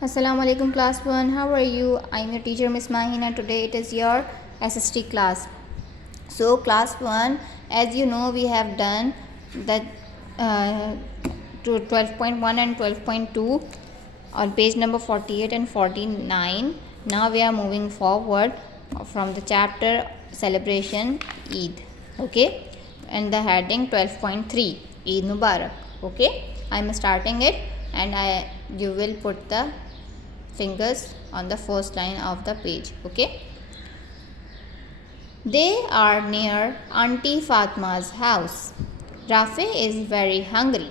Assalamu alaikum class 1. How are you? I'm your teacher Miss Mahin and today it is your SST class. So class 1, as you know, we have done the to 12.1 and 12.2 on page number 48 and 49. Now we are moving forward from the chapter celebration Eid. Okay, and the heading 12.3 Eid Mubarak. Okay, I'm starting it and you will put the fingers on the first line of the page. Okay, they are near Auntie Fatma's house. Rafe is very hungry.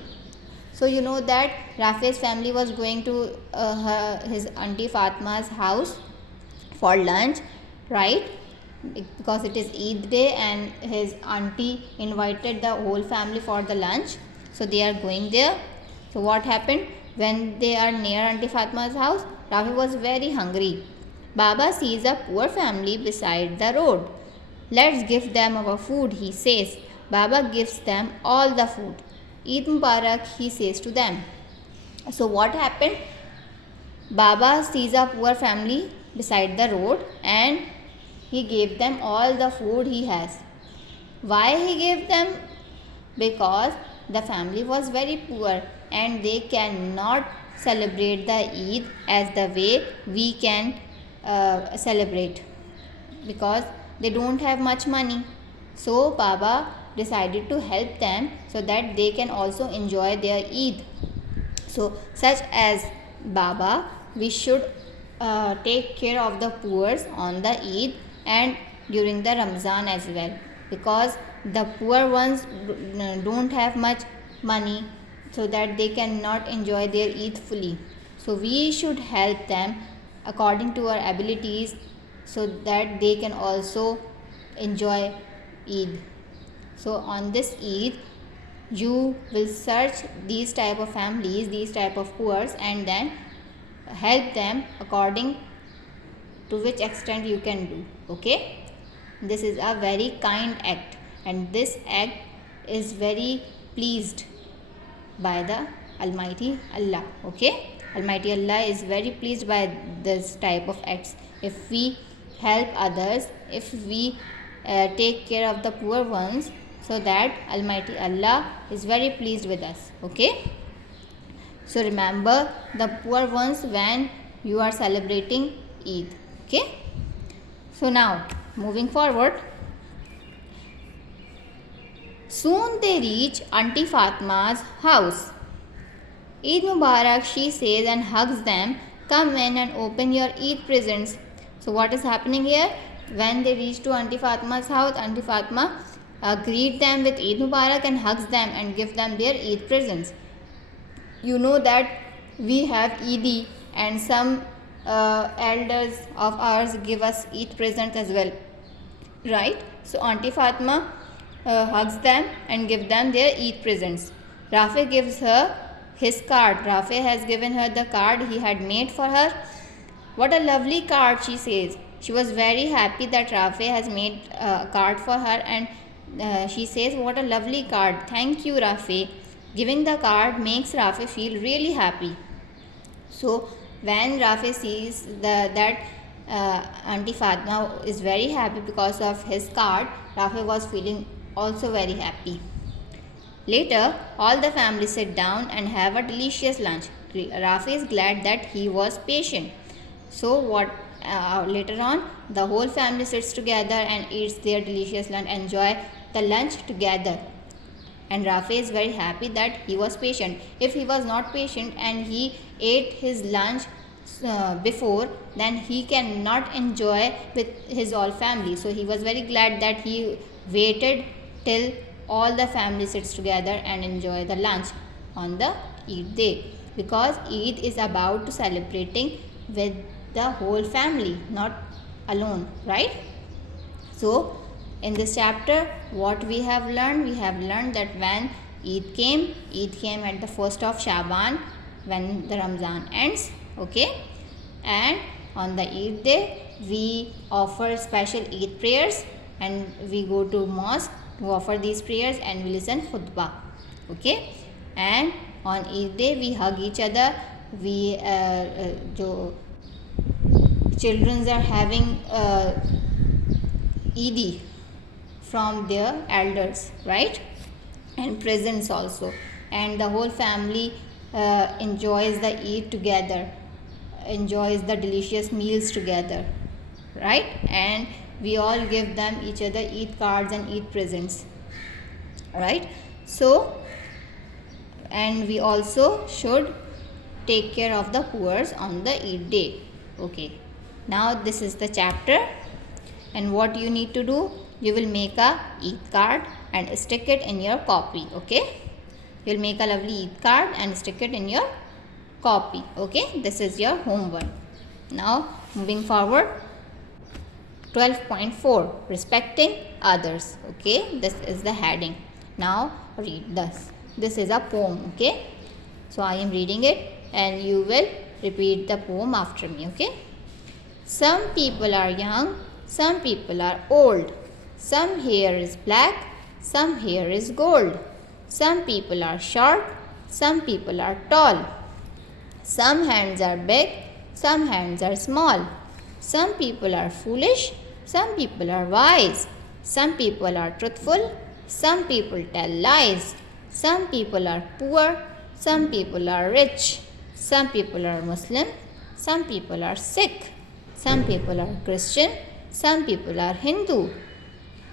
So you know that Rafe's family was going to his Auntie Fatma's house for lunch, right? Because it is Eid day and his auntie invited the whole family for the lunch. So they are going there. So what happened? When they are near Auntie Fatma's house, Rafi was very hungry. Baba sees a poor family beside the road. Let's give them our food, he says. Baba gives them all the food. Eid Mubarak, he says to them. So what happened? Baba sees a poor family beside the road and he gave them all the food he has. Why he gave them? Because the family was very poor and they cannot celebrate the Eid as the way we can celebrate, because they don't have much money. So Baba decided to help them so that they can also enjoy their Eid. So such as Baba, we should take care of the poor on the Eid and during the Ramzan as well, because the poor ones don't have much money, so that they cannot enjoy their Eid fully. So we should help them according to our abilities so that they can also enjoy Eid. So on this Eid, you will search these type of families, these type of poors, and then help them according to which extent you can do. Okay, this is a very kind act and this act is very pleased by the Almighty Allah. Okay, Almighty Allah is very pleased by this type of acts. If we help others, if we take care of the poor ones, so that Almighty Allah is very pleased with us. Okay, so remember the poor ones when you are celebrating Eid. Okay, so now moving forward, soon they reach Auntie Fatma's house. Eid Mubarak, she says and hugs them. Come in and open your Eid presents. So what is happening here? When they reach to Auntie Fatma's house, Auntie Fatma greet them with Eid Mubarak and hugs them and give them their Eid presents. You know that we have Eid and some elders of ours give us Eid presents as well, right? So Auntie Fatma hugs them and give them their Eid presents. Rafe gives her his card. Rafe has given her the card he had made for her. What a lovely card, she says. She was very happy that Rafe has made a card for her, and she says, what a lovely card. Thank you, Rafe. Giving the card makes Rafe feel really happy. So when Rafe sees that Auntie Fatma is very happy because of his card, Rafe was feeling also very happy. Later, all the family sit down and have a delicious lunch. Rafi is glad that he was patient. So, later on, the whole family sits together and eats their delicious lunch, enjoy the lunch together. And Rafi is very happy that he was patient. If he was not patient and he ate his lunch before, then he cannot enjoy with his all family. So he was very glad that he waited till all the family sits together and enjoy the lunch on the Eid day, because Eid is about to celebrating with the whole family, not alone, right? So in this chapter, what we have learned that when Eid came at the first of Shaban, when the Ramzan ends. Okay, and on the Eid day we offer special Eid prayers and we go to mosque to offer these prayers and we listen khutbah. Okay, and on Eid day we hug each other we जो children are having Eid from their elders, right? And presents also, and the whole family enjoys the Eid together, enjoys the delicious meals together, right? And we all give them each other Eid cards and Eid presents, right? So, and we also should take care of the poor on the Eid day. Okay, now this is the chapter, and what you need to do, you will make a Eid card and stick it in your copy. Okay, you will make a lovely Eid card and stick it in your copy. Okay, this is your homework. Now moving forward, 12.4 respecting others. Okay, this is the heading. Now read this is a poem. Okay, so I am reading it and you will repeat the poem after me. Okay, some people are young, some people are old, some hair is black, some hair is gold, some people are short, some people are tall, some hands are big, some hands are small, some people are foolish, some people are wise, some people are truthful, some people tell lies, some people are poor, some people are rich, some people are Muslim, some people are Sikh, some people are Christian, some people are Hindu.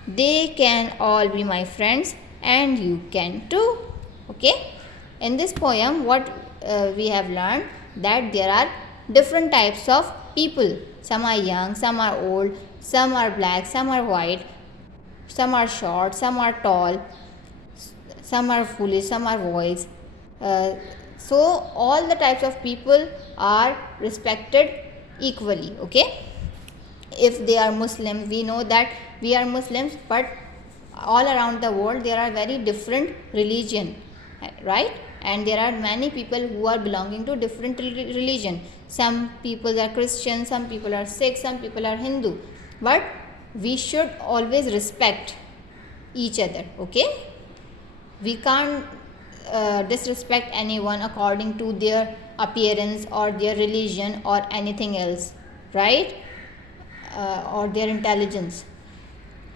They can all be my friends and you can too. Okay, in this poem what we have learned, that there are different types of people. Some are young, some are old, some are black, some are white, some are short, some are tall, some are foolish, some are wise. So all the types of people are respected equally. Okay, if they are Muslim, we know that we are Muslims, but all around the world there are very different religion, right? And there are many people who are belonging to different religion. Some people are Christian, some people are Sikh, some people are Hindu, but we should always respect each other. Okay, we can't disrespect anyone according to their appearance or their religion or anything else, right? Or their intelligence.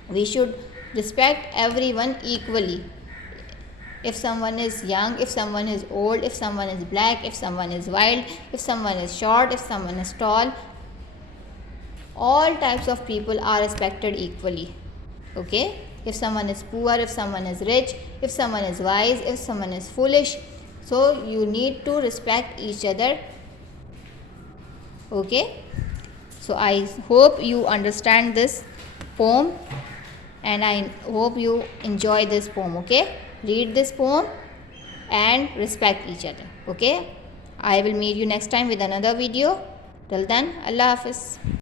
We should respect everyone equally. If someone is young, if someone is old, if someone is black, if someone is white, if someone is short, if someone is tall, all types of people are respected equally. Okay, if someone is poor, if someone is rich, if someone is wise, if someone is foolish, so you need to respect each other. Okay, so I hope you understand this poem and I hope you enjoy this poem. Okay, read this poem and respect each other. Okay, I will meet you next time with another video. Till then, Allah Hafiz.